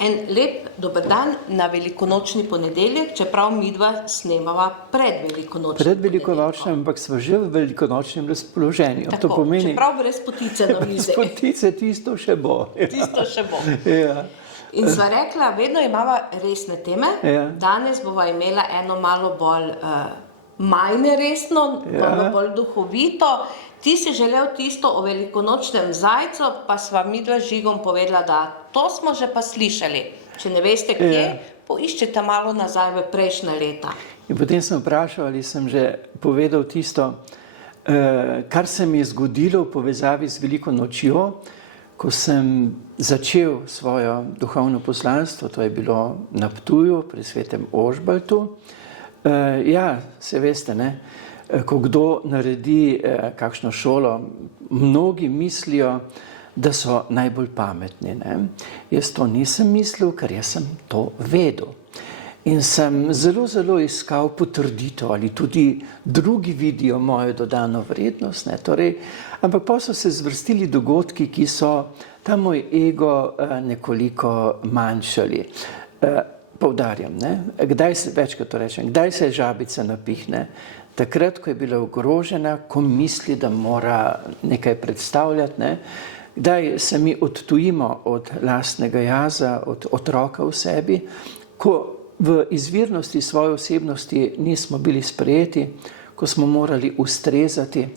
En lep dober dan na velikonočni ponedeljek, čeprav midva snemava pred velikonočnim Pred velikonočnim, ampak smo že v velikonočnem razpoloženju. Tako, to pomeni, čeprav brez potice na mizi. brez potice tisto še bo. Tisto še bo. Ja. In sva rekla, vedno imava resne teme. Ja. Danes bova imela eno malo bolj manj resno, malo bolj duhovito. Ti si želel tisto o velikonočnem zajcu, pa sva midva z Žigom povedala, da to smo že pa slišali. Če ne veste kje, poiščete malo nazaj v prejšnja leta. In potem sem vprašal, ali sem že povedal tisto, kar se mi je zgodilo v povezavi z veliko nočjo, ko sem začel svojo duhovno poslanstvo, to je bilo na Ptuju pri svetem Ožbaltu. Ja, se veste, ne? Ko kdo naredi kakšno šolo, mnogi mislijo, da so najbolj pametni. Ne? Jaz to nisem mislil, ker jaz sem to vedel. In sem zelo, zelo iskal potrditev, ali tudi drugi vidijo mojo dodano vrednost. Ne? Torej, ampak pa so se zvrstili dogodki, ki so ta moj ego nekoliko manjšali. Poudarjam, ne? Večkrat to rečem, kdaj se žabica napihne? Takrat, ko je bila ogrožena, ko misli, da mora nekaj predstavljati, ne? Kdaj se mi odtujimo od lastnega jaza, od otroka v sebi, ko v izvirnosti svoje osebnosti nismo bili sprejeti, ko smo morali ustrezati,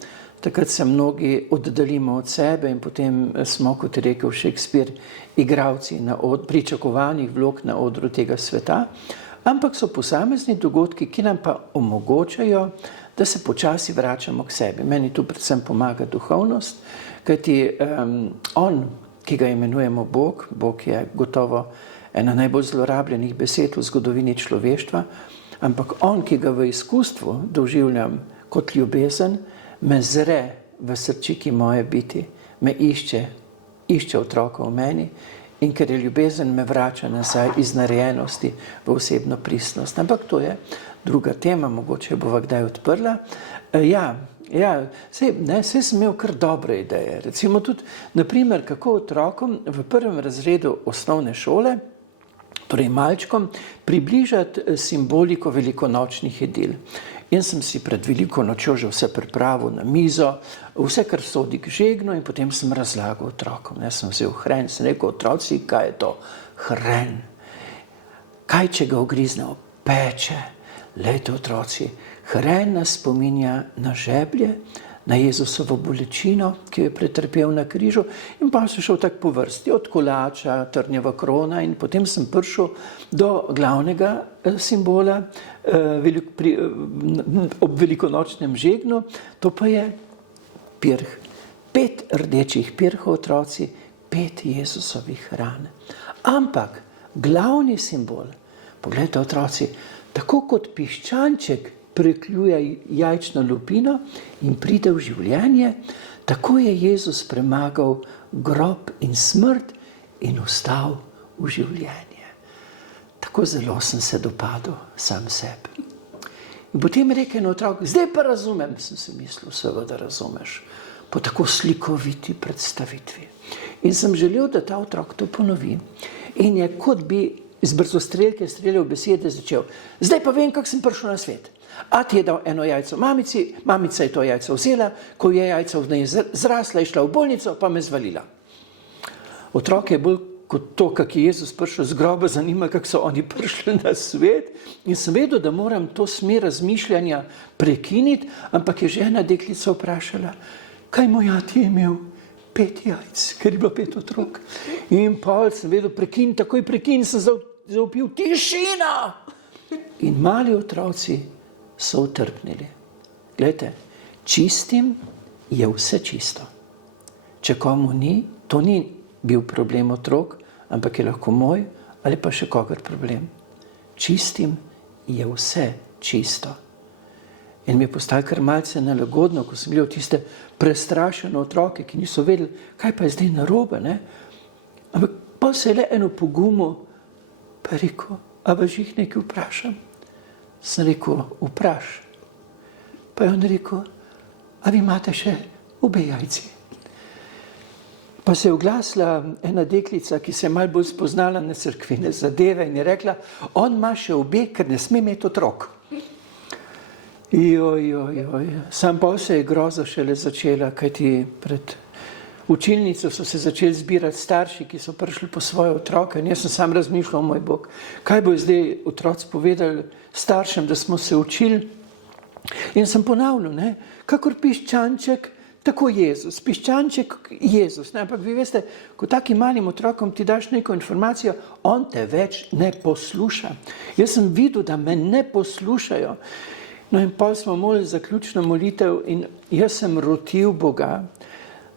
takrat se mnogi oddaljimo od sebe in potem smo, kot je rekel Shakespeare, igralci pričakovanih vlog na odru tega sveta. Ampak so posamezni dogodki, ki nam pa omogočajo, da se počasi vračamo k sebi. Meni tu predvsem pomaga duhovnost, kajti on, ki ga imenujemo Bog, Bog je gotovo ena najbolj zlorabljenih besed v zgodovini človeštva, ampak on, ki ga v izkustvu doživljam kot ljubezen, me zre v srčiki moje biti, me išče otroka v meni, in ker je ljubezen, me vrača nazaj iz narejenosti v osebno pristnost. Ampak to je druga tema, mogoče bova kdaj odprla. Saj sem imel kar dobre ideje. Recimo tudi, naprimer, kako otrokom v prvem razredu osnovne šole, torej malčkom, približati simboliko velikonočnih jedil. In sem si pred veliko nočjo že vse pripravil na mizo, vse, kar sodi k žegnu, in potem sem razlagal otrokom. Jaz sem vzel hren, sem rekel, otroci, kaj je to? Hren. Kaj, če ga ogriznemo? Peče. Lejte, otroci, hren nas spominja na žeblje, na Jezusovo bolečino, ki jo je pretrpel na križu, in pa sem šel tako po vrsti, od kolača, trnjeva krona, in potem sem prišel do glavnega simbola ob velikonočnem žegnu, to pa je pirh. 5 rdečih pirhov, otroci, 5 Jezusovih ran. Ampak glavni simbol, poglejte, otroci, tako kot piščanček prekljuje jajčno lupino in pride v življenje, tako je Jezus premagal grob in smrt in vstal v življenje. Tako zelo sem se dopadel sam sebi. In potem rekel en otrok, zdaj pa razumem, sem si mislil, seveda razumeš, po tako slikoviti predstavitvi. In sem želel, da ta otrok to ponovi. In je kot bi iz brzostrelke streljal besede začel, zdaj pa vem, kako sem prišel na svet. Ati je dal eno jajco mamici, mamica je to jajco vzela, ko je jajca v njej zrasla, je šla v bolnico, pa me zvalila. Otrok je bolj kot to, kako je Jezus prišel z groba, zanima, kako so oni prišli na svet. In sem vedel, da moram to smer razmišljanja prekiniti, ampak je žena deklica vprašala, kaj moj ati je imel 5 jajc, ker je bilo 5 otrok. In pol sem vedel, takoj prekin, sem zaupil, tišina! In mali otroci so utrpnili. Glejte, čistim je vse čisto. Če komu ni, to ni bil problem otrok, ampak je lahko moj ali pa še kogar problem. Čistim je vse čisto. In mi je postalo kar malce nelagodno, ko sem gledal tiste prestrašene otroke, ki niso vedeli, kaj pa je zdaj narobe, ne? Ampak pa se je le eno pogumil, pa je rekel, a vas jih nekaj vprašam? Sem rekel, vpraš. Pa je on rekel, a vi imate še obe jajci? Pa se je oglasila ena deklica, ki se je malo bolj spoznala na cerkvene zadeve in je rekla, on ima še obe, ker ne sme imeti otrok. Sam pa se je groza šele začela, kajti pred učilnico so se začeli zbirati starši, ki so prišli po svoje otroke. In jaz sem sam razmišljal, moj Bog, kaj bo zdaj otroci povedali staršem, da smo se učili. In sem ponavljal, ne, kakor piščanček, tako Jezus, piščanček Jezus. Ne, ampak vi veste, ko takim malim otrokom ti daš neko informacijo, on te več ne posluša. Jaz sem videl, da me ne poslušajo. No in pol smo molili zaključno molitev in jaz sem rotil Boga,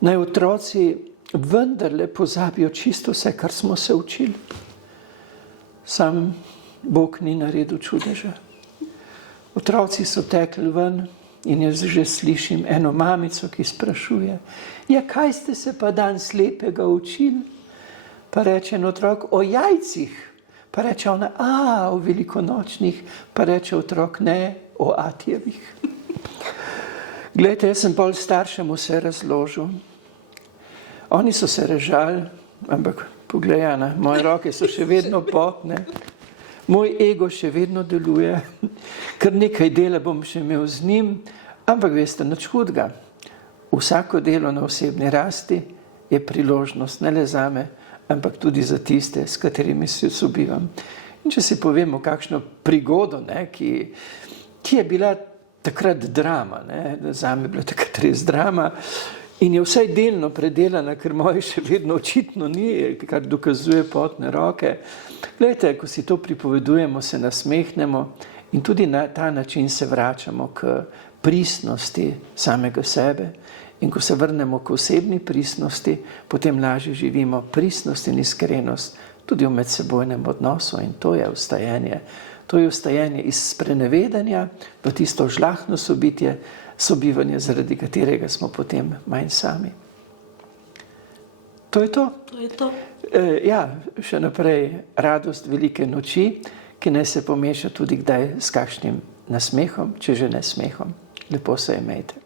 naj otroci vendarle pozabijo čisto vse, kar smo se učili. Sam Bog ni naredil čudeža. Otroci so tekli ven in jaz že slišim eno mamico, ki sprašuje, ja, kaj ste se pa danes lepega učili? Pa reče en otrok, o jajcih. Pa reče ona, o velikonočnih. Pa reče otrok, ne, o atjevih. Glejte, jaz sem pol staršem vse razložil. Oni so se režali, ampak poglej, Ana, moje roke so še vedno potne. Moj ego še vedno deluje, ker nekaj dela bom še imel z njim, ampak veste, nič hudega. Vsako delo na osebni rasti je priložnost ne le zame, ampak tudi za tiste, s katerimi se sobivam. In če si povemo kakšno prigodo, ne, ki je bila takrat drama, ne, zame je bila takrat res drama, in je vsaj delno predelana, ker moje še vedno očitno ni, kar dokazuje potne roke. Glejte, ko si to pripovedujemo, se nasmehnemo in tudi na ta način se vračamo k pristnosti samega sebe. In ko se vrnemo k osebni pristnosti, potem lažje živimo pristnost in iskrenost tudi v medsebojnem odnosu in to je vstajanje. To je vstajanje iz sprenevedanja v tisto žlahtno sobivanje, zaradi katerega smo potem manj sami. To je to. To je to. Ja, še naprej radost velike noči, ki naj se pomeša tudi kdaj s kakšnim nasmehom, če že ne smehom. Lepo se imejte.